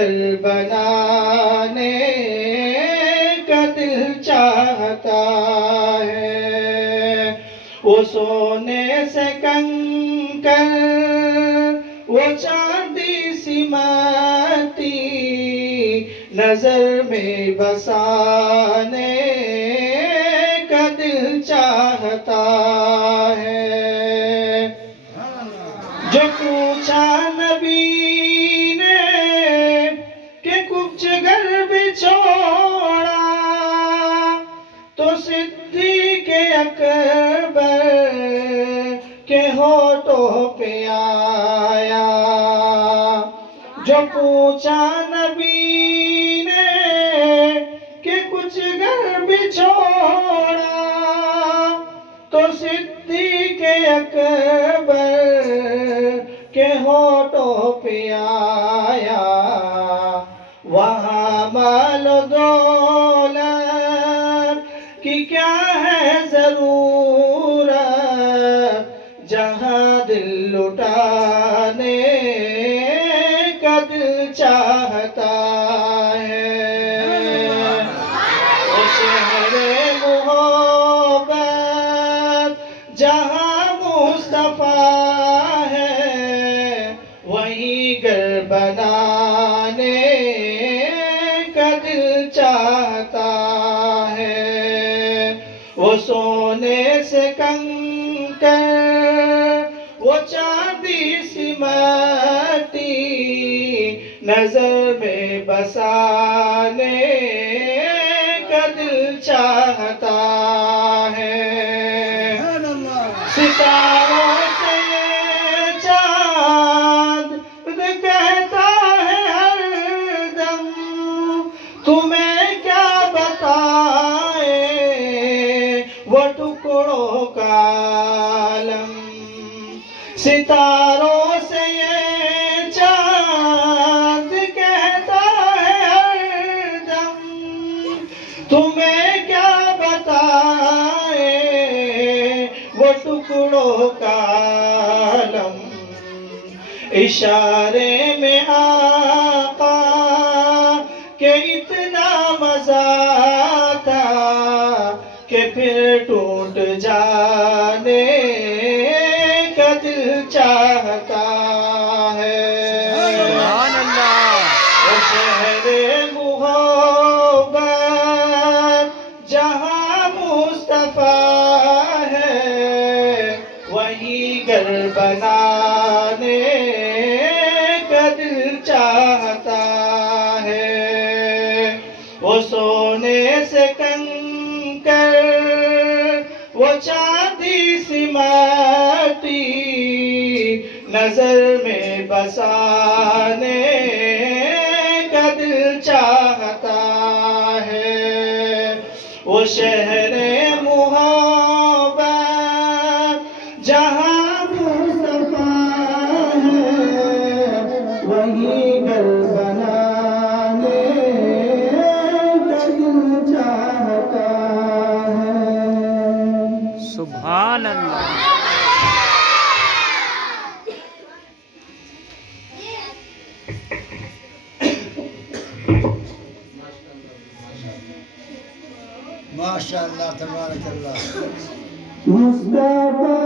घर बनाने का दिल चाहता है। वो सोने से कंकर, वो चांदी सी माटी नजर में बसाने का दिल चाहता है। जो पूछा नबी ने कि कुछ घर भी छोड़ा, तो सिद्दीक़ अकबर के होठों पे आया। जो पूछा नबी ने कि कुछ घर भी छोड़ा, तो सिद्दीक़ अकबर के होठों पे आया। वहाँ माल दौलत की क्या है ज़रूरत, जहाँ दिल लुटाने का दिल चाहता है। वो शहरे मोहब्बत जहाँ मुस्तफा है, वहीं घर बनाने का दिल चाहता है। वो सोने से कंकर, वो चांदी सी माटी नजर में बसाने का दिल चाहता है। सितारों से ये चांद कहता है हरदम, तुम्हें क्या बताए वो टुकड़ों का आलम। सितारों से ये चांद कहता है हरदम, तुम्हें क्या बताए वो टुकड़ों का आलम। इशारे में आका के इतना मजा था कि फिर टूट जाने का दिल चाहता है। वो शहरे मोहब्बत जहाँ मुस्तफा है, वहीं घर बनाने का दिल चाहता है। वो सोने से कंकर, वो चांदी सी माटी नजर में बसाने का दिल चाहता है। वो शहरे मोहब्बत जहाँ मुस्तफा है, वहीं घर बनाने का दिल चाहता है। सुभान अल्लाह। माशाअल्लाह तबारक अल्लाह। मुस्तफा